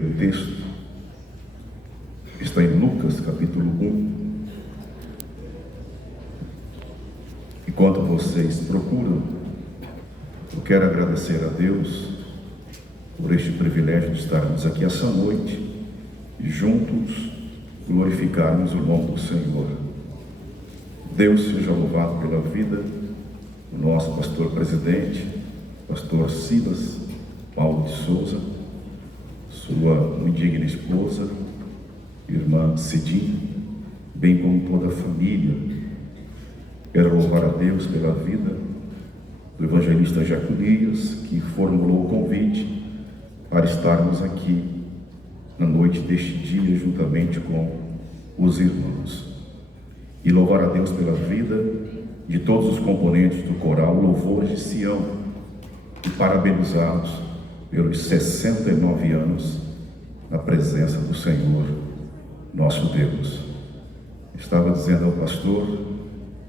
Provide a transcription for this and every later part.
O texto está em Lucas, capítulo 1. Enquanto vocês procuram, eu quero agradecer a Deus por este privilégio de estarmos aqui essa noite e juntos glorificarmos o nome do Senhor. Deus seja louvado pela vida do nosso pastor presidente, pastor Silas Paulo de Souza, sua muito digna esposa, irmã Cidinha, bem como toda a família. Quero louvar a Deus pela vida do evangelista Jaconias, que formulou o convite para estarmos aqui na noite deste dia, juntamente com os irmãos. E louvar a Deus pela vida de todos os componentes do coral Louvores de Sião, e parabenizá-los pelos 69 anos na presença do Senhor, nosso Deus. Estava dizendo ao pastor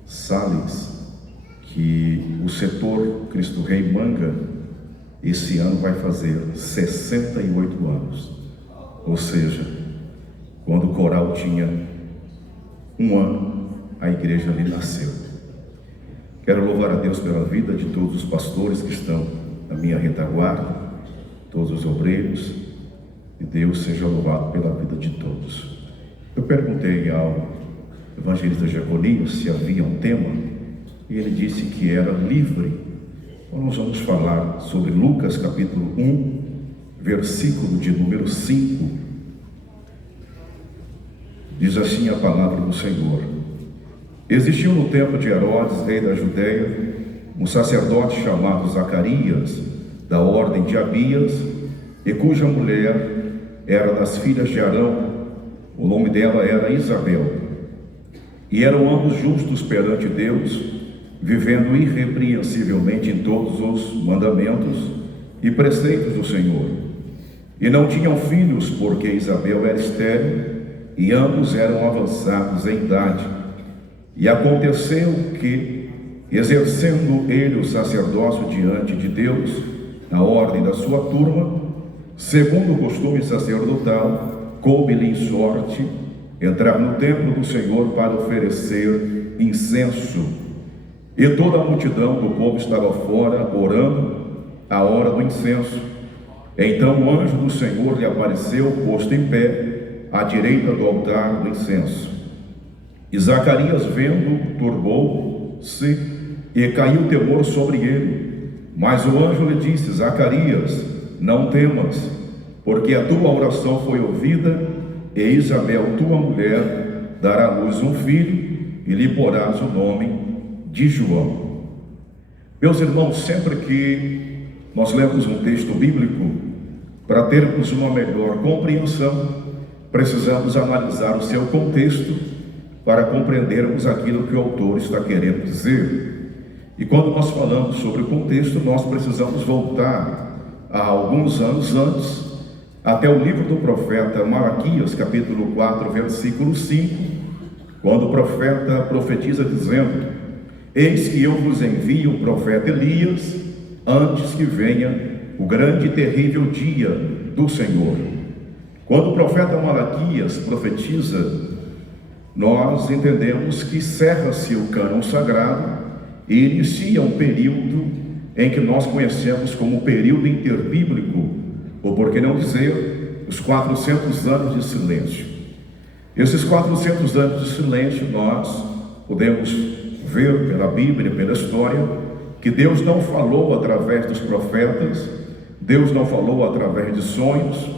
Salles que o setor Cristo Rei Manga esse ano vai fazer 68 anos. Ou seja, quando o coral tinha um ano, a igreja ali nasceu. Quero louvar a Deus pela vida de todos os pastores que estão na minha retaguarda, todos os obreiros, e Deus seja louvado pela vida de todos. Eu perguntei ao evangelista Jaconias se havia um tema, e ele disse que era livre. Então nós vamos falar sobre Lucas capítulo 1, versículo de número 5. Diz assim a palavra do Senhor: Existiu no tempo de Herodes, rei da Judeia, um sacerdote chamado Zacarias, da ordem de Abias, e cuja mulher era das filhas de Arão. O nome dela era Isabel. E eram ambos justos perante Deus, vivendo irrepreensivelmente em todos os mandamentos e preceitos do Senhor. E não tinham filhos, porque Isabel era estéril, e ambos eram avançados em idade. E aconteceu que, exercendo ele o sacerdócio diante de Deus, na ordem da sua turma, segundo o costume sacerdotal, coube-lhe em sorte entrar no templo do Senhor para oferecer incenso. E toda a multidão do povo estava fora, orando, à hora do incenso. Então o anjo do Senhor lhe apareceu, posto em pé, à direita do altar do incenso. E Zacarias, vendo, turbou-se, e caiu temor sobre ele. Mas o anjo lhe disse: Zacarias, não temas, porque a tua oração foi ouvida, e Isabel, tua mulher, dará à luz um filho, e lhe porás o nome de João. Meus irmãos, sempre que nós lemos um texto bíblico, para termos uma melhor compreensão, precisamos analisar o seu contexto, para compreendermos aquilo que o autor está querendo dizer. E quando nós falamos sobre o contexto, nós precisamos voltar a alguns anos antes, até o livro do profeta Malaquias, capítulo 4, versículo 5, quando o profeta profetiza dizendo: Eis que eu vos envio o profeta Elias, antes que venha o grande e terrível dia do Senhor. Quando o profeta Malaquias profetiza, nós entendemos que cerra-se o cânon sagrado e inicia um período em que nós conhecemos como período interbíblico, ou por que não dizer, os 400 anos de silêncio. Esses 400 anos de silêncio, nós podemos ver pela Bíblia, pela história, que Deus não falou através dos profetas, Deus não falou através de sonhos,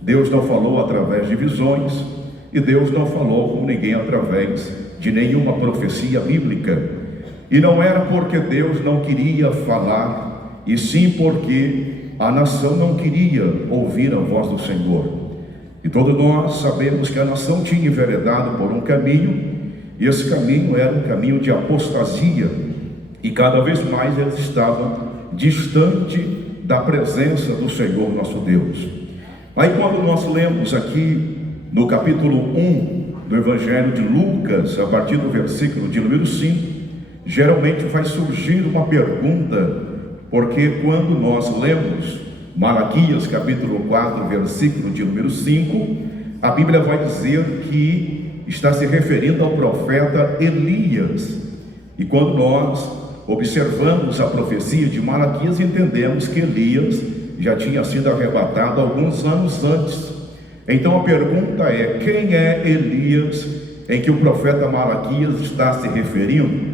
Deus não falou através de visões, e Deus não falou com ninguém através de nenhuma profecia bíblica. E não era porque Deus não queria falar, e sim porque a nação não queria ouvir a voz do Senhor. E todos nós sabemos que a nação tinha enveredado por um caminho, e esse caminho era um caminho de apostasia, e cada vez mais eles estavam distante da presença do Senhor nosso Deus. Aí quando nós lemos aqui no capítulo 1 do Evangelho de Lucas, a partir do versículo de número 5, geralmente vai surgir uma pergunta, porque quando nós lemos Malaquias capítulo 4, versículo de número 5, a Bíblia vai dizer que está se referindo ao profeta Elias. E quando nós observamos a profecia de Malaquias, entendemos que Elias já tinha sido arrebatado alguns anos antes. Então a pergunta é: quem é Elias em que o profeta Malaquias está se referindo?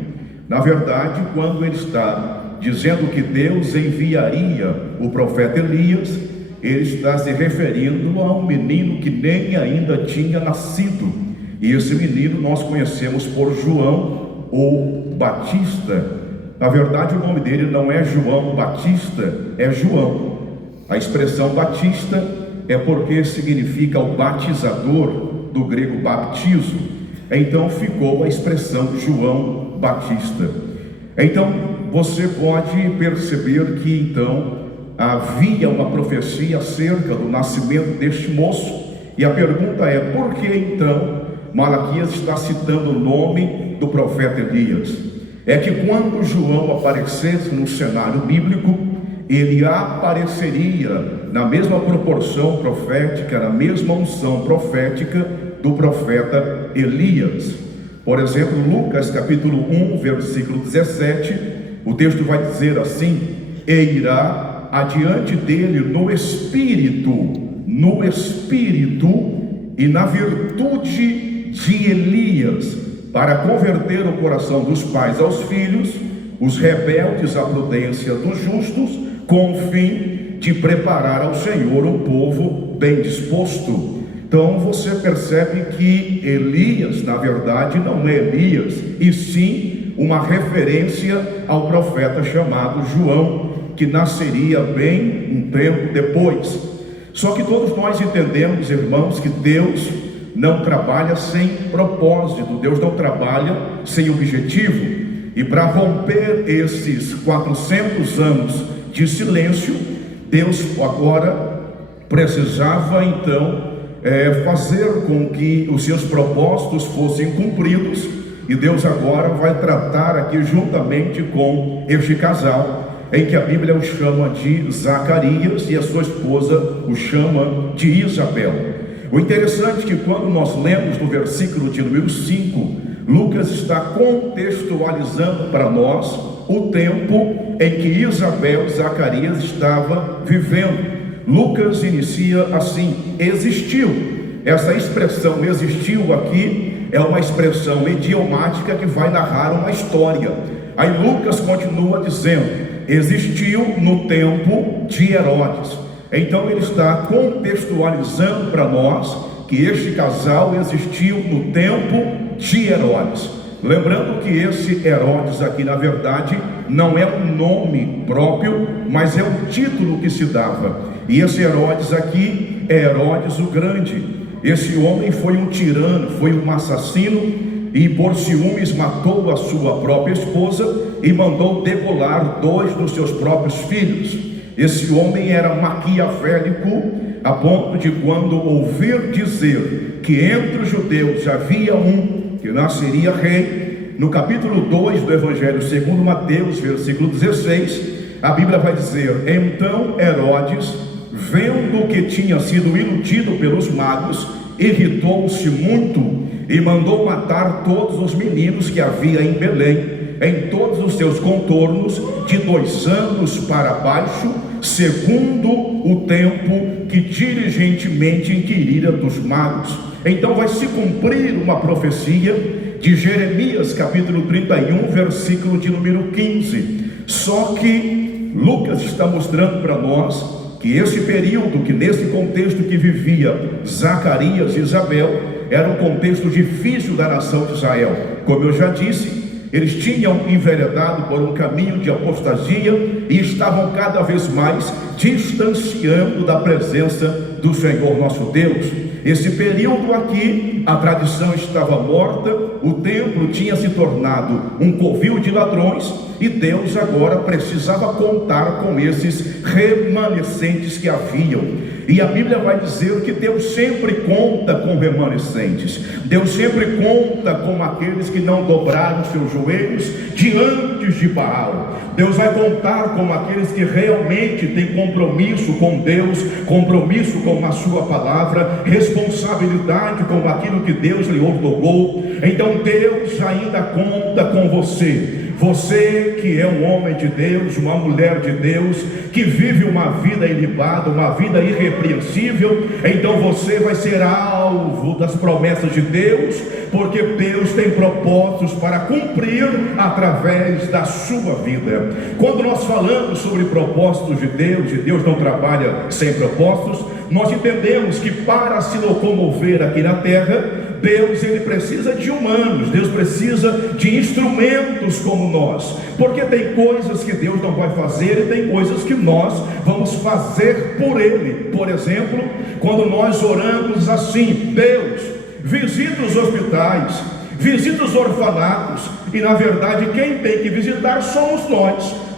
Na verdade, quando ele está dizendo que Deus enviaria o profeta Elias, ele está se referindo a um menino que nem ainda tinha nascido. E esse menino nós conhecemos por João ou Batista. Na verdade, o nome dele não é João Batista, é João. A expressão Batista é porque significa o batizador, do grego baptizo. Então ficou a expressão João Batista. Então você pode perceber que então havia uma profecia acerca do nascimento deste moço. E a pergunta é: por que então Malaquias está citando o nome do profeta Elias? É que quando João aparecesse no cenário bíblico, ele apareceria na mesma proporção profética, na mesma unção profética do profeta Elias. Por exemplo, Lucas capítulo 1, versículo 17, o texto vai dizer assim: e irá adiante dele no espírito e na virtude de Elias, para converter o coração dos pais aos filhos, os rebeldes à prudência dos justos, com o fim de preparar ao Senhor um povo bem disposto. Então você percebe que Elias, na verdade, não é Elias, e sim uma referência ao profeta chamado João, que nasceria bem um tempo depois. Só que todos nós entendemos, irmãos, que Deus não trabalha sem propósito, Deus não trabalha sem objetivo. E para romper esses 400 anos de silêncio, Deus agora precisava então fazer com que os seus propósitos fossem cumpridos. E Deus agora vai tratar aqui juntamente com este casal, em que a Bíblia o chama de Zacarias e a sua esposa o chama de Isabel. O interessante é que quando nós lemos no versículo de número 5, Lucas está contextualizando para nós o tempo em que Isabel e Zacarias estavam vivendo. Lucas inicia assim: existiu. Essa expressão existiu aqui é uma expressão idiomática que vai narrar uma história. Aí Lucas continua dizendo: existiu no tempo de Herodes. Então ele está contextualizando para nós que este casal existiu no tempo de Herodes. Lembrando que esse Herodes aqui, na verdade, não é um nome próprio, mas é um título que se dava. E esse Herodes aqui é Herodes o Grande. Esse homem foi um tirano, foi um assassino, e por ciúmes matou a sua própria esposa e mandou degolar 2 dos seus próprios filhos. Esse homem era maquiavélico, a ponto de, quando ouvir dizer que entre os judeus havia um que nasceria rei, no capítulo 2 do Evangelho segundo Mateus, versículo 16, a Bíblia vai dizer: então Herodes, vendo que tinha sido iludido pelos magos, irritou-se muito e mandou matar todos os meninos que havia em Belém, em todos os seus contornos, de 2 anos para baixo, segundo o tempo que diligentemente inquirira dos magos. Então vai se cumprir uma profecia de Jeremias capítulo 31, versículo de número 15. Só que Lucas está mostrando para nós que esse período, que nesse contexto que vivia Zacarias e Isabel, era um contexto difícil da nação de Israel. Como eu já disse, eles tinham enveredado por um caminho de apostasia e estavam cada vez mais distanciando da presença do Senhor nosso Deus. Esse período aqui, a tradição estava morta, o templo tinha se tornado um covil de ladrões, e Deus agora precisava contar com esses remanescentes que haviam. E a Bíblia vai dizer que Deus sempre conta com remanescentes. Deus sempre conta com aqueles que não dobraram seus joelhos diante de Baal. Deus vai contar com aqueles que realmente têm compromisso com Deus, compromisso com a sua palavra, responsabilidade com aquilo que Deus lhe ordenou. Então Deus ainda conta com você. Você que é um homem de Deus, uma mulher de Deus, que vive uma vida ilibada, uma vida irrepreensível, então você vai ser alvo das promessas de Deus, porque Deus tem propósitos para cumprir através da sua vida. Quando nós falamos sobre propósitos de Deus, e Deus não trabalha sem propósitos, nós entendemos que para se locomover aqui na terra, Deus ele precisa de humanos, Deus precisa de instrumentos como nós, porque tem coisas que Deus não vai fazer e tem coisas que nós vamos fazer por Ele. Por exemplo, quando nós oramos assim: Deus, visita os hospitais, visita os orfanatos, e na verdade quem tem que visitar somos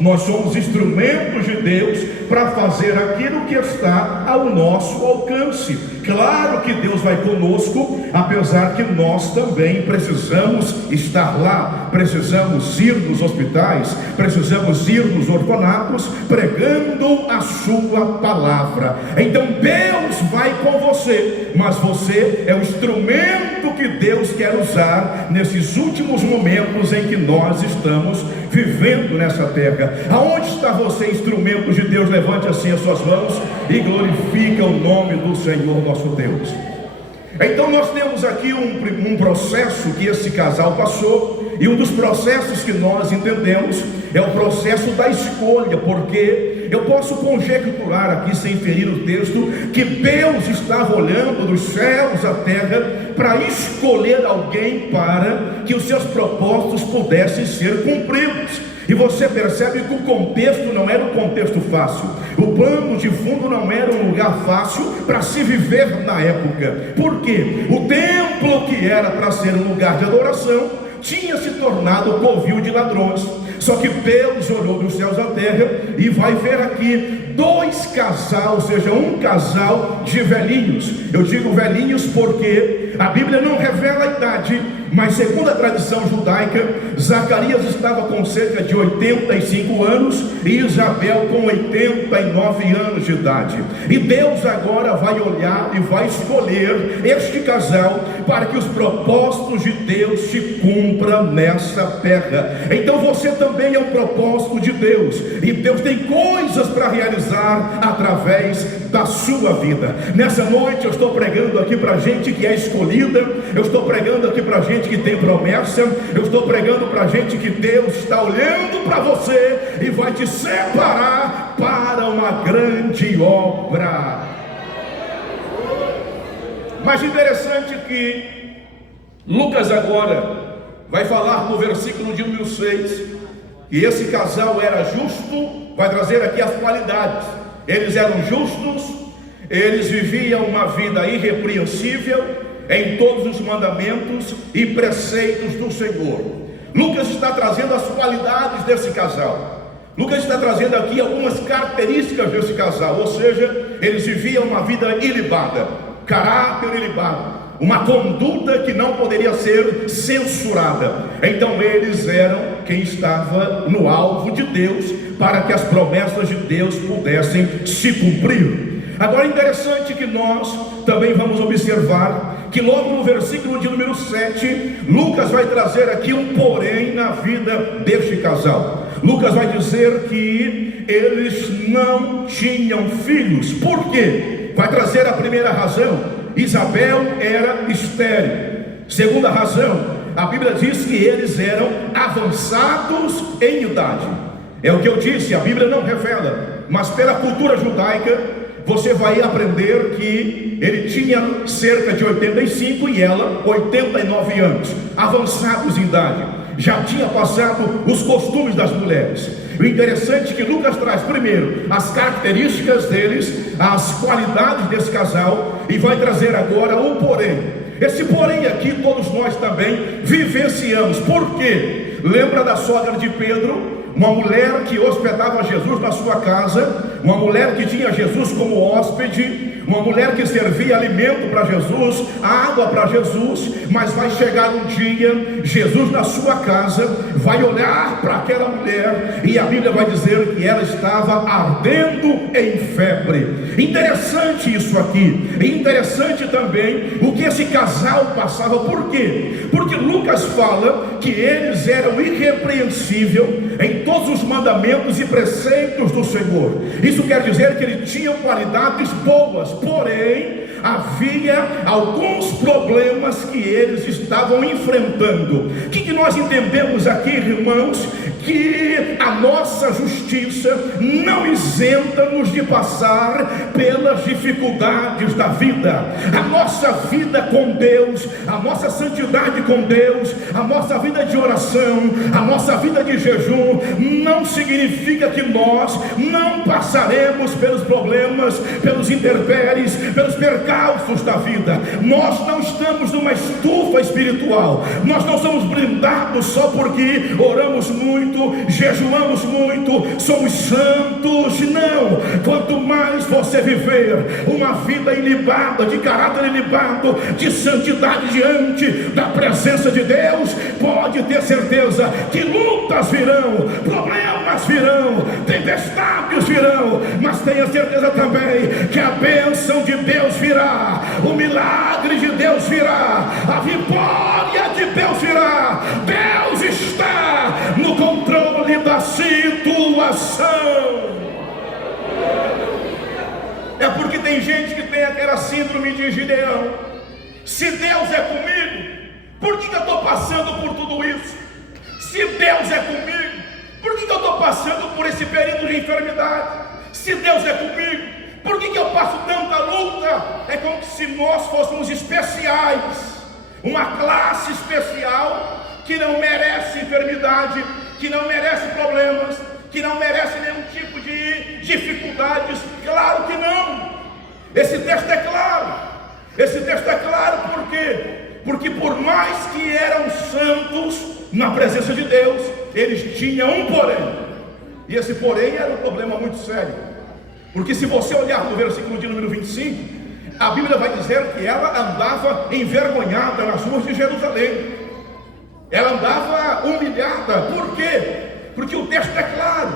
nós somos instrumentos de Deus para fazer aquilo que está ao nosso alcance. Claro que Deus vai conosco, apesar que nós também precisamos estar lá, precisamos ir nos hospitais, precisamos ir nos orfanatos, pregando a sua palavra. Então Deus vai com você, mas você é o instrumento que Deus quer usar nesses últimos momentos em que nós estamos vivendo nessa terra. Aonde está você, instrumento de Deus? Levante assim as suas mãos e glorifica o nome do Senhor nosso Deus. Então nós temos aqui um processo que esse casal passou, e um dos processos que nós entendemos é o processo da escolha, porque eu posso conjecturar aqui, sem ferir o texto, que Deus estava olhando dos céus à terra para escolher alguém para que os seus propósitos pudessem ser cumpridos. E você percebe que o contexto não era um contexto fácil, o pano de fundo não era um lugar fácil para se viver na época. Por quê? O templo, que era para ser um lugar de adoração, tinha se tornado covil de ladrões. Só que Deus olhou dos céus à terra e vai ver aqui dois casais, ou seja, um casal de velhinhos. Eu digo velhinhos porque a Bíblia não revela a idade, mas segundo a tradição judaica, Zacarias estava com cerca de 85 anos e Isabel com 89 anos de idade. E Deus agora vai olhar e vai escolher este casal para que os propósitos de Deus se cumpram nessa terra. Então você também é um propósito de Deus, e Deus tem coisas para realizar através da sua vida. Nessa noite eu estou pregando aqui para gente que é escolhida, eu estou pregando aqui para gente que tem promessa, eu estou pregando para gente que Deus está olhando para você e vai te separar para uma grande obra. Mas interessante que Lucas agora vai falar no versículo de número 6 que esse casal era justo, vai trazer aqui as qualidades. Eles eram justos, eles viviam uma vida irrepreensível em todos os mandamentos e preceitos do Senhor. Lucas está trazendo as qualidades desse casal. Lucas está trazendo aqui algumas características desse casal, ou seja, eles viviam uma vida ilibada, caráter ilibado, uma conduta que não poderia ser censurada. Então eles eram quem estava no alvo de Deus, para que as promessas de Deus pudessem se cumprir. Agora é interessante que nós também vamos observar que logo no versículo de número 7, Lucas vai trazer aqui um porém na vida deste casal. Lucas vai dizer que eles não tinham filhos. Por quê? Vai trazer a primeira razão: Isabel era estéril. Segunda razão, a Bíblia diz que eles eram avançados em idade. É o que eu disse, a Bíblia não revela, mas pela cultura judaica você vai aprender que ele tinha cerca de 85 e ela 89 anos, avançados em idade, já tinha passado os costumes das mulheres. O interessante é que Lucas traz primeiro as características deles, as qualidades desse casal, e vai trazer agora o porém. Esse porém aqui todos nós também vivenciamos. Por quê? Lembra da sogra de Pedro? Uma mulher que hospedava Jesus na sua casa, uma mulher que tinha Jesus como hóspede, uma mulher que servia alimento para Jesus, água para Jesus, mas vai chegar um dia, Jesus na sua casa vai olhar para aquela mulher e a Bíblia vai dizer que ela estava ardendo em febre. Interessante isso aqui, e interessante também o que esse casal passava. Por quê? Porque Lucas fala que eles eram irrepreensíveis em todos os mandamentos e preceitos do Senhor. Isso quer dizer que eles tinham qualidades boas, porém havia alguns problemas que eles estavam enfrentando. O que nós entendemos aqui, irmãos? Que a nossa justiça não isenta-nos de passar pelas dificuldades da vida. A nossa vida com Deus, a nossa santidade com Deus, a nossa vida de oração, a nossa vida de jejum, não significa que nós não passaremos pelos problemas, pelos intempéries, pelos percalços da vida. Nós não estamos numa estufa espiritual, nós não somos blindados só porque oramos muito, jejuamos muito, somos santos. Não, quanto mais você viver uma vida ilibada, de caráter ilibado, de santidade diante da presença de Deus, pode ter certeza que lutas virão, problemas virão, tempestades virão, mas tenha certeza também que a bênção de Deus virá, o milagre de Deus virá, a vitória de Deus virá. Deus está no controle da situação. É porque tem gente que tem aquela síndrome de Gideão: se Deus é comigo, por que eu estou passando por tudo isso? Se Deus é comigo, por que eu estou passando por esse período de enfermidade? Se Deus é comigo, por que eu passo tanta luta? É como se nós fôssemos especiais, uma classe especial que não merece enfermidade, que não merece problemas, que não merece nenhum tipo de dificuldades. Claro que não. Esse texto é claro. Esse texto é claro por quê? Porque por mais que eram santos na presença de Deus, eles tinham um porém. E esse porém era um problema muito sério. Porque se você olhar no versículo de número 25, a Bíblia vai dizer que ela andava envergonhada nas ruas de Jerusalém. Ela andava humilhada. Por quê? Porque o texto é claro.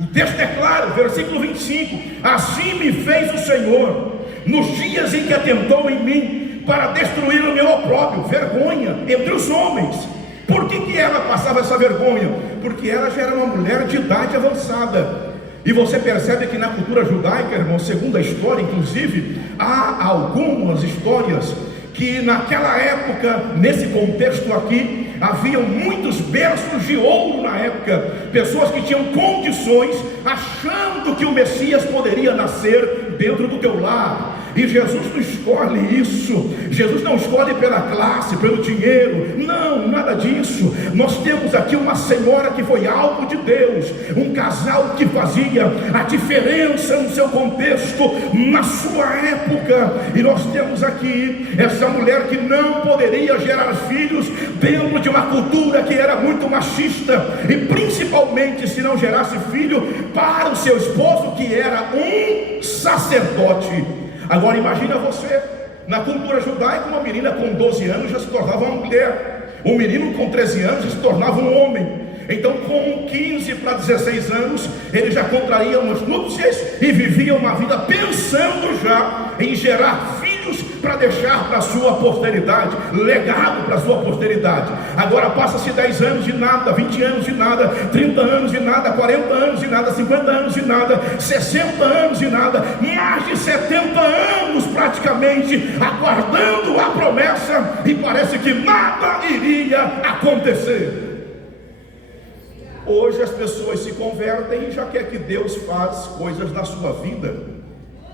O texto é claro, versículo 25: assim me fez o Senhor nos dias em que atentou em mim para destruir o meu opróbrio, vergonha entre os homens. Por que ela passava essa vergonha? Porque ela já era uma mulher de idade avançada. E você percebe que na cultura judaica, irmão, segundo a história, inclusive, há algumas histórias que naquela época, nesse contexto aqui, haviam muitos berços de ouro na época, pessoas que tinham condições, achando que o Messias poderia nascer dentro do teu lar. E Jesus não escolhe isso. Jesus não escolhe pela classe, pelo dinheiro. Não, nada disso. Nós temos aqui uma senhora que foi alvo de Deus, um casal que fazia a diferença no seu contexto, na sua época. E nós temos aqui essa mulher que não poderia gerar filhos dentro de uma cultura que era muito machista, e principalmente se não gerasse filho para o seu esposo, que era um sacerdote. Agora imagina você, na cultura judaica, uma menina com 12 anos já se tornava uma mulher, um menino com 13 anos já se tornava um homem. Então com 15 para 16 anos, ele já contraía umas núpcias e vivia uma vida pensando já em gerar filhos para deixar para a sua posteridade, legado para a sua posteridade. Agora passa-se 10 anos de nada, 20 anos de nada, 30 anos de nada, 40 anos de nada, 50 anos de nada, 60 anos de nada, mais de 70 anos praticamente aguardando a promessa, e parece que nada iria acontecer. Hoje as pessoas se convertem e já quer que Deus faça coisas na sua vida.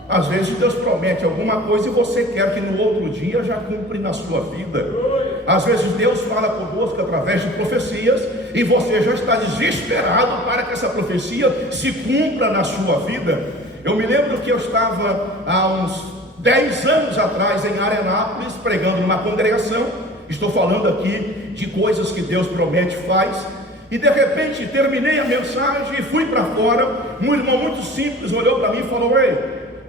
Às vezes Deus promete alguma coisa e você quer que no outro dia já cumpra na sua vida. Às vezes Deus fala conosco através de profecias e você já está desesperado para que essa profecia se cumpra na sua vida. Eu me lembro que eu estava há uns 10 anos atrás em Arenápolis pregando numa congregação. Estou falando aqui de coisas que Deus promete e faz. E de repente terminei a mensagem e fui para fora. Um irmão muito simples olhou para mim e falou: ei,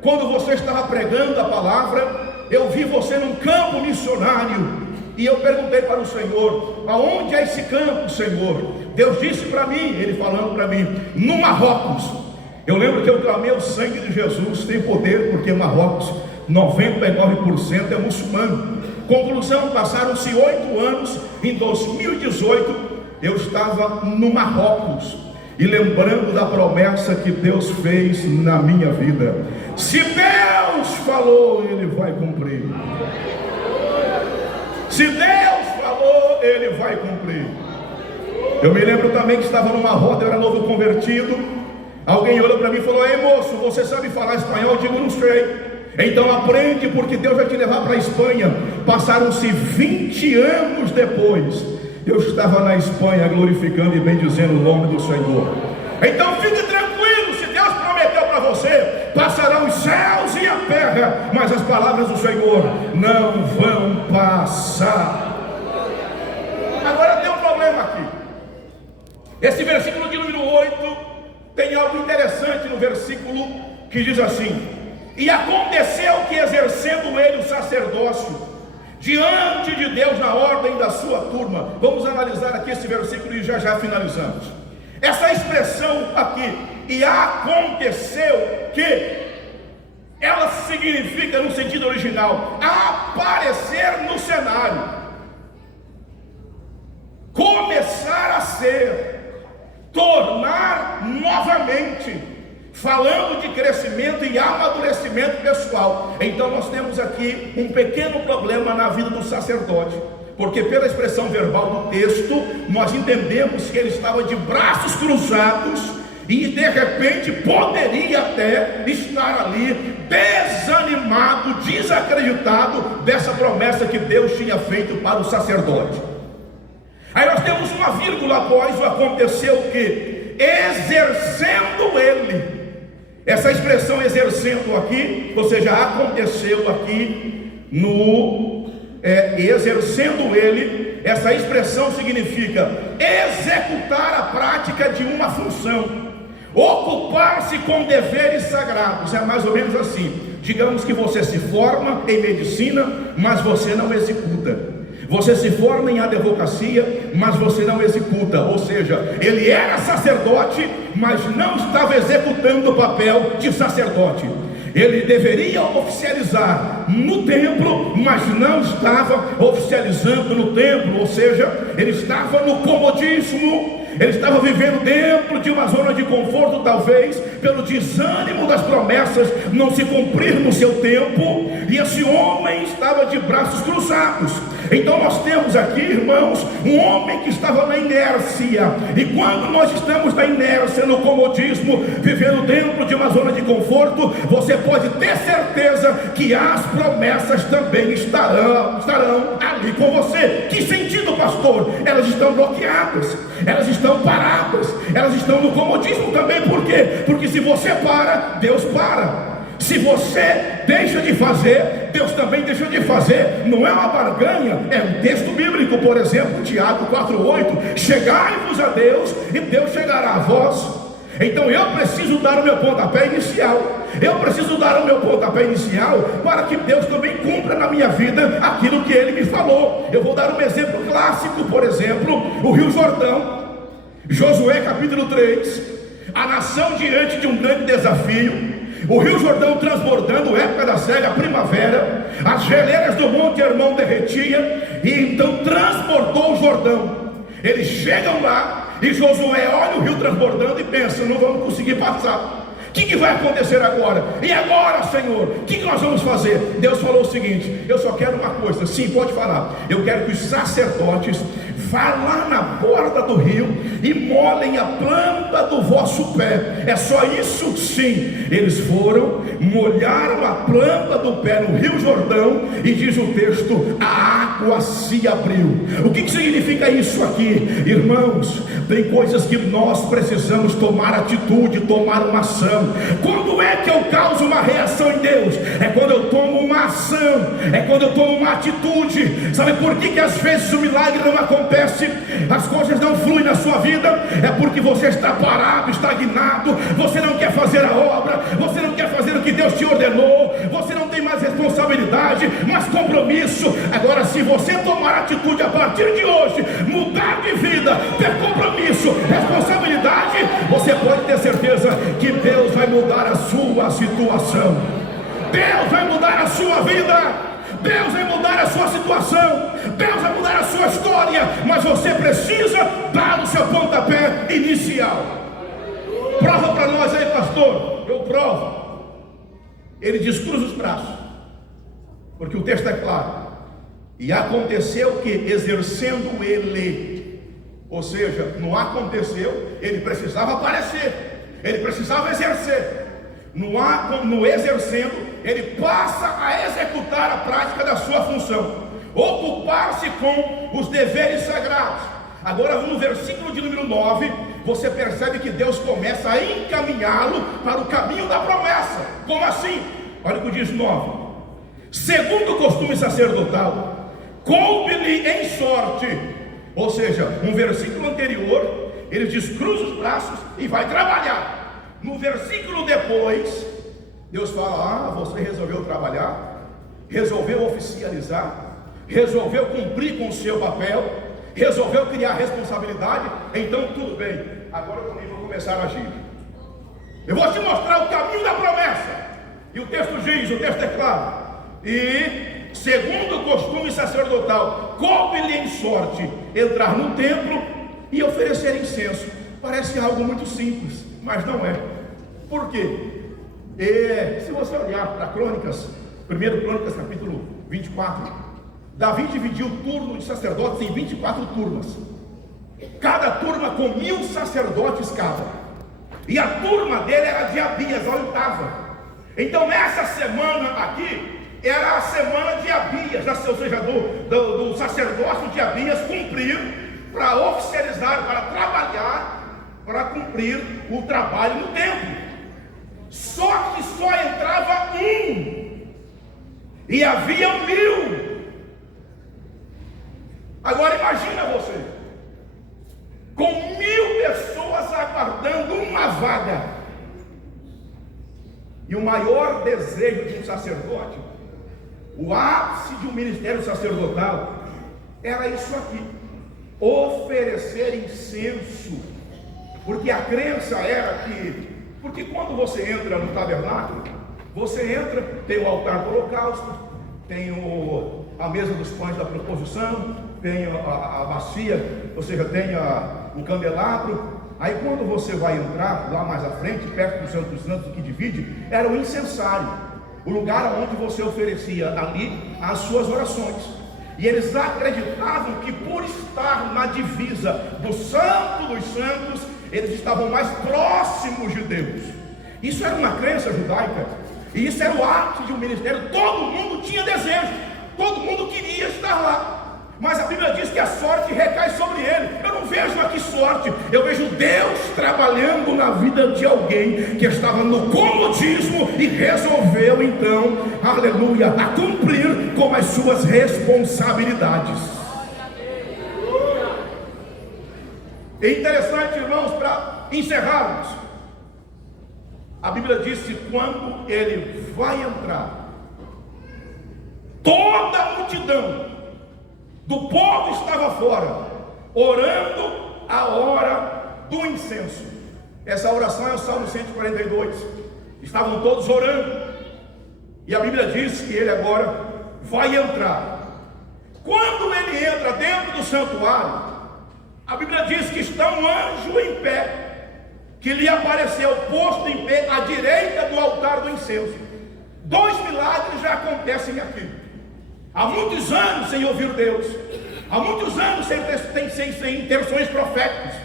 quando você estava pregando a palavra, eu vi você num campo missionário. E eu perguntei para o Senhor: aonde é esse campo, Senhor? Deus disse para mim, Ele falando para mim: no Marrocos. Eu lembro que eu clamei: o sangue de Jesus tem poder, porque Marrocos 99% é muçulmano. Conclusão: passaram-se 8 anos. Em 2018 eu estava no Marrocos, e lembrando da promessa que Deus fez na minha vida. Se Deus falou, Ele vai cumprir. Se Deus falou, Ele vai cumprir. Eu me lembro também que estava numa roda, eu era novo convertido. Alguém olhou para mim e falou: ei moço, você sabe falar espanhol? Eu digo: não sei. Então aprende, porque Deus vai te levar para a Espanha. Passaram-se 20 anos depois, eu estava na Espanha glorificando e bendizendo o nome do Senhor. Então fique tranquilo, se Deus prometeu para você, passarão os céus e a terra, mas as palavras do Senhor não vão passar. Agora tem um problema aqui. Esse versículo de número 8 tem algo interessante no versículo que diz assim: e aconteceu que, exercendo ele o sacerdócio diante de Deus na ordem da sua turma. Vamos analisar aqui esse versículo e já finalizamos. Essa expressão aqui, e aconteceu que, ela significa, no sentido original, aparecer no cenário, começar a ser, tornar novamente, falando de crescimento e amadurecimento pessoal. Então nós temos aqui um pequeno problema na vida do sacerdote, porque pela expressão verbal do texto, nós entendemos que ele estava de braços cruzados, e de repente poderia até estar ali desanimado, desacreditado dessa promessa que Deus tinha feito para o sacerdote. Aí nós temos uma vírgula após o aconteceu que, exercendo ele. Essa expressão exercendo aqui, ou seja, aconteceu aqui exercendo ele, essa expressão significa executar a prática de uma função, ocupar-se com deveres sagrados. É mais ou menos assim. Digamos que você se forma em medicina, mas você não executa. Você se forma em advocacia, mas você não executa. Ou seja, ele era sacerdote, mas não estava executando o papel de sacerdote. Ele deveria oficializar no templo, mas não estava oficializando no templo. Ou seja, ele estava no comodismo. Ele estava vivendo dentro de uma zona de conforto, talvez pelo desânimo das promessas não se cumprir no seu tempo, e esse homem estava de braços cruzados. Então nós temos aqui, irmãos, um homem que estava na inércia, e quando nós estamos na inércia, no comodismo, vivendo dentro de uma zona de conforto, você pode ter certeza que as promessas também estarão ali com você. Que sentido, pastor? Elas estão bloqueadas, elas estão paradas, elas estão no comodismo também. Por quê? Porque se você para, Deus para. Se você deixa de fazer, Deus também deixa de fazer. Não é uma barganha, é um texto bíblico. Por exemplo, Tiago 4,8: chegai-vos a Deus e Deus chegará a vós. Então eu preciso dar o meu pontapé inicial. Eu preciso dar o meu pontapé inicial para que Deus também cumpra na minha vida aquilo que Ele me falou. Eu vou dar um exemplo clássico, por exemplo, o Rio Jordão. Josué capítulo 3, a nação diante de um grande desafio. O Rio Jordão transbordando, época da cega, primavera, as geleiras do Monte Hermon derretiam, e então transbordou o Jordão. Eles chegam lá, e Josué olha o rio transbordando e pensa: não vamos conseguir passar. O que vai acontecer agora? E agora, Senhor, o que nós vamos fazer? Deus falou o seguinte: eu só quero uma coisa. Sim, pode falar. Eu quero que os sacerdotes vá lá na borda do rio e molhem a planta do vosso pé. É só isso? Sim. Eles foram, molharam a planta do pé no Rio Jordão, e diz o texto: a água se abriu. O que significa isso aqui? Irmãos, tem coisas que nós precisamos tomar atitude, tomar uma ação. Quando é que eu causo uma reação em Deus? É quando eu tomo uma ação, é quando eu tomo uma atitude. Sabe por que às vezes o milagre não acontece, as coisas não fluem na sua vida? É porque você está parado, estagnado, você não quer fazer a obra, você não quer fazer o que Deus te ordenou. Você não tem mais responsabilidade, mas compromisso. Agora, se você tomar atitude a partir de hoje, mudar de vida, ter compromisso, responsabilidade, você pode ter certeza que Deus vai mudar a sua situação. Deus vai mudar a sua vida. Deus vai mudar a sua situação, Deus vai mudar a sua história, mas você precisa dar o seu pontapé inicial. Prova para nós aí, pastor. Eu provo. Ele descruza os braços, porque o texto é claro. E aconteceu que, exercendo ele, ou seja, não aconteceu, ele precisava aparecer, ele precisava exercer. No exercendo, ele passa a executar a prática da sua função, ocupar-se com os deveres sagrados. Agora, no versículo de número 9, você percebe que Deus começa a encaminhá-lo para o caminho da promessa. Como assim? Olha o que diz 9: segundo o costume sacerdotal, coube-lhe em sorte. Ou seja, no versículo anterior, ele descruza os braços e vai trabalhar. No versículo depois, Deus fala: você resolveu trabalhar, resolveu oficializar, resolveu cumprir com o seu papel, resolveu criar responsabilidade, então tudo bem, agora eu também vou começar a agir. Eu vou te mostrar o caminho da promessa. E o texto diz, o texto é claro: e segundo o costume sacerdotal, coube-lhe em sorte entrar no templo e oferecer incenso. Parece algo muito simples, mas não é. Por quê? Se você olhar para Crônicas, 1 Crônicas capítulo 24, Davi dividiu o turno de sacerdotes em 24 turmas, cada turma com 1000 sacerdotes cada, e a turma dele era de Abias, a oitava. Então essa semana aqui era a semana de Abias, ou seja, do sacerdócio de Abias cumprir, para oficializar, para trabalhar, para cumprir o trabalho no templo. Só que só entrava um, e havia 1000. Agora imagina você, com 1000 pessoas aguardando uma vaga. E o maior desejo de um sacerdote, o ápice de um ministério sacerdotal, era isso aqui: oferecer incenso. Porque a crença era que, porque quando você entra no tabernáculo, você entra, tem o altar do holocausto, tem a mesa dos pães da proposição, tem a bacia, ou seja, tem o candelabro. Aí quando você vai entrar lá mais à frente, perto do Santo dos Santos, que divide, era o incensário, o lugar onde você oferecia ali as suas orações. E eles acreditavam que, por estar na divisa do Santo dos Santos, eles estavam mais próximos de Deus. Isso era uma crença judaica, e isso era o ápice de um ministério. Todo mundo tinha desejo, todo mundo queria estar lá. Mas a Bíblia diz que a sorte recai sobre ele. Eu não vejo aqui sorte, eu vejo Deus trabalhando na vida de alguém que estava no comodismo e resolveu então, aleluia, a cumprir com as suas responsabilidades. É interessante, irmãos, para encerrarmos, a Bíblia diz que quando ele vai entrar, toda a multidão do povo estava fora, orando a hora do incenso. Essa oração é o Salmo 142. Estavam todos orando, e a Bíblia diz que ele agora vai entrar. Quando ele entra dentro do santuário, a Bíblia diz que está um anjo em pé, que lhe apareceu posto em pé à direita do altar do incenso. 2 milagres já acontecem aqui. Há muitos anos sem ouvir Deus, há muitos anos sem intenções proféticas,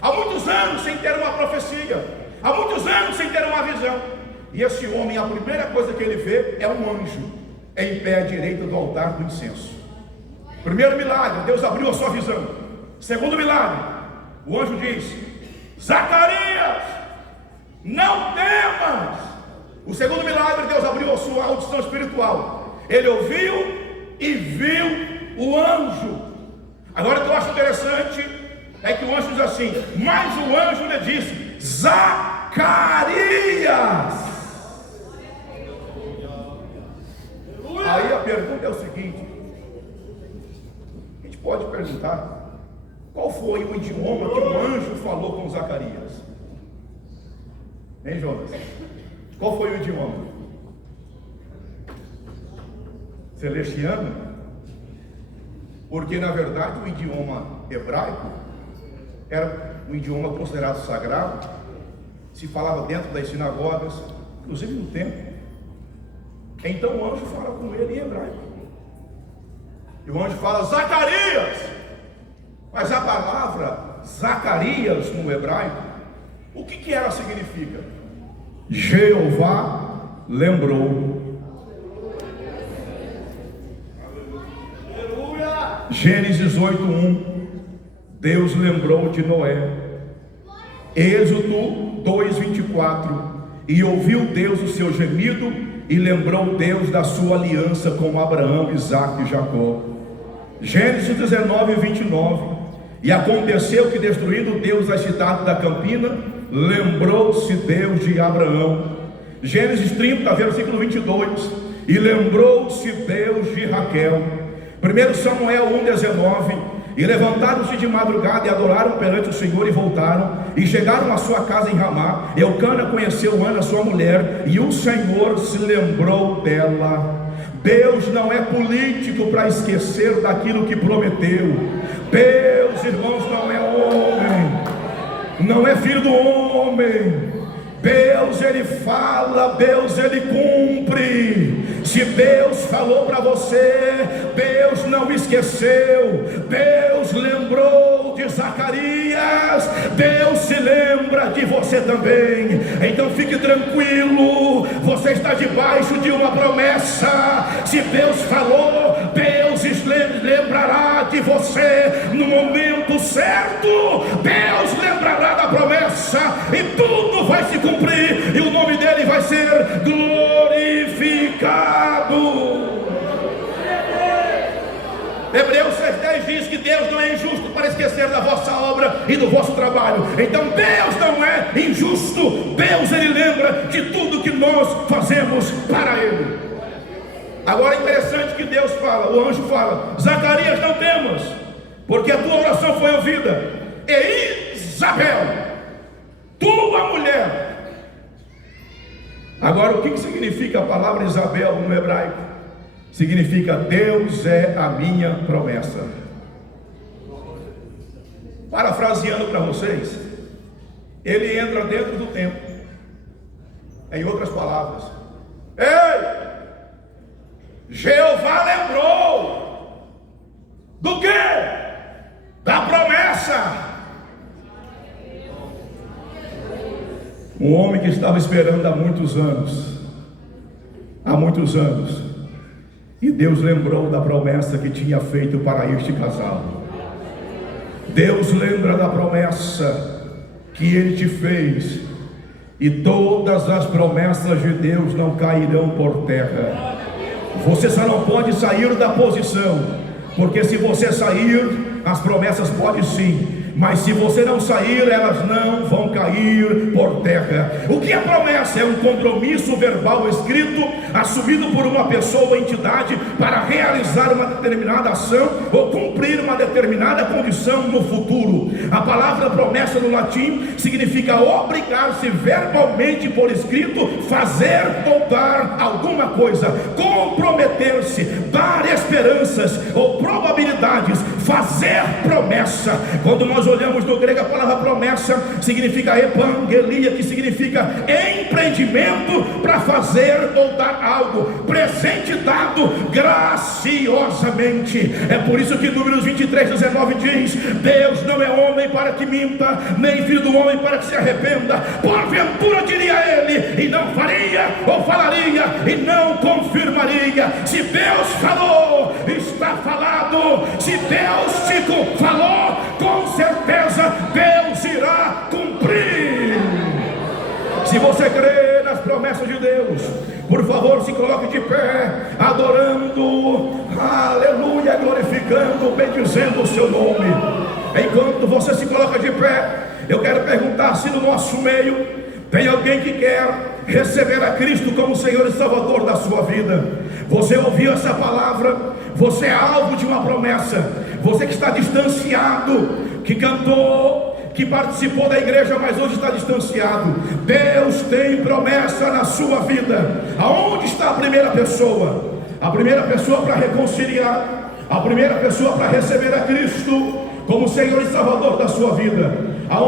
há muitos anos sem ter uma profecia, há muitos anos sem ter uma visão. E esse homem, a primeira coisa que ele vê é um anjo em pé à direita do altar do incenso. Primeiro milagre, Deus abriu a sua visão. Segundo milagre, o anjo diz: Zacarias, não temas. O segundo milagre, Deus abriu a sua audição espiritual. Ele ouviu e viu o anjo. Agora o que eu acho interessante é que o anjo diz assim, mas o anjo lhe disse: Zacarias. pergunta é o seguinte: a gente pode perguntar, qual foi o idioma que o anjo falou com Zacarias? Hein, Jonas? Qual foi o idioma? Celestiano? Porque na verdade o idioma hebraico era um idioma considerado sagrado, se falava dentro das sinagogas, inclusive no templo. Então o anjo fala com ele em hebraico, e o anjo fala: Zacarias! Mas a palavra Zacarias no hebraico, o que ela significa? Jeová lembrou. Gênesis 8:1, Deus lembrou de Noé. Êxodo 2:24, e ouviu Deus o seu gemido, e lembrou Deus da sua aliança com Abraão, Isaque e Jacó. Gênesis 19:29, e aconteceu que, destruindo Deus as cidades da campina, lembrou-se Deus de Abraão. Gênesis 30, versículo 22, e lembrou-se Deus de Raquel. 1 Samuel 1:19, e levantaram-se de madrugada e adoraram perante o Senhor e voltaram, e chegaram à sua casa em Ramá. Eucana conheceu Ana, sua mulher, e o Senhor se lembrou dela. Deus não é político para esquecer daquilo que prometeu. Deus, irmãos, não é homem, não é filho do homem. Deus, ele fala, Deus, ele cumpre. Se Deus falou para você, Deus não esqueceu. Deus lembrou de Zacarias, Deus se lembra de você também. Então fique tranquilo, você está debaixo de uma promessa. Se Deus falou, Deus lembrará de você no momento certo. Deus lembrará da promessa, e tudo vai se cumprir, e o nome dele vai ser glorificado. Hebreus 6:10 diz que Deus não é injusto para esquecer da vossa obra e do vosso trabalho. Então Deus não é injusto. Deus, ele lembra de tudo que nós fazemos para ele. Agora é interessante que Deus fala, o anjo fala: Zacarias, não temas, porque a tua oração foi ouvida, e Isabel, tua mulher. Agora, o que significa a palavra Isabel no hebraico? Significa: Deus é a minha promessa. Parafraseando para vocês, ele entra dentro do templo. Em outras palavras: ei, Jeová lembrou do quê? Da promessa. Um homem que estava esperando há muitos anos, e Deus lembrou da promessa que tinha feito para este casal. Deus lembra da promessa que ele te fez, e todas as promessas de Deus não cairão por terra. Você só não pode sair da posição, porque se você sair, as promessas podem sim, mas se você não sair, elas não vão cair por terra. O que é promessa? É um compromisso verbal escrito, assumido por uma pessoa ou entidade para realizar uma determinada ação ou cumprir uma determinada condição no futuro. A palavra promessa no latim significa obrigar-se verbalmente por escrito, fazer ou dar alguma coisa, comprometer-se, dar esperanças ou probabilidades, fazer promessa. Quando nós olhamos no grego, a palavra promessa significa evangelia, que significa empreendimento para fazer ou dar algo, presente dado graciosamente. É por isso que Números 23:19 diz: Deus não é homem para que minta, nem filho do homem para que se arrependa. Porventura diria ele, e não faria, ou falaria, e não confirmaria. Se Deus falou, está falado. Se Deus te falou, com certeza Deus irá cumprir. Se você crê nas promessas de Deus, por favor, se coloque de pé, adorando, aleluia, glorificando, bendizendo o seu nome. Enquanto você se coloca de pé, eu quero perguntar se no nosso meio tem alguém que quer receber a Cristo como Senhor e Salvador da sua vida. Você ouviu essa palavra, você é alvo de uma promessa. Você que está distanciado, que cantou, que participou da igreja, mas hoje está distanciado, Deus tem promessa na sua vida. Aonde está a primeira pessoa? A primeira pessoa para reconciliar, a primeira pessoa para receber a Cristo como Senhor e Salvador da sua vida. Aonde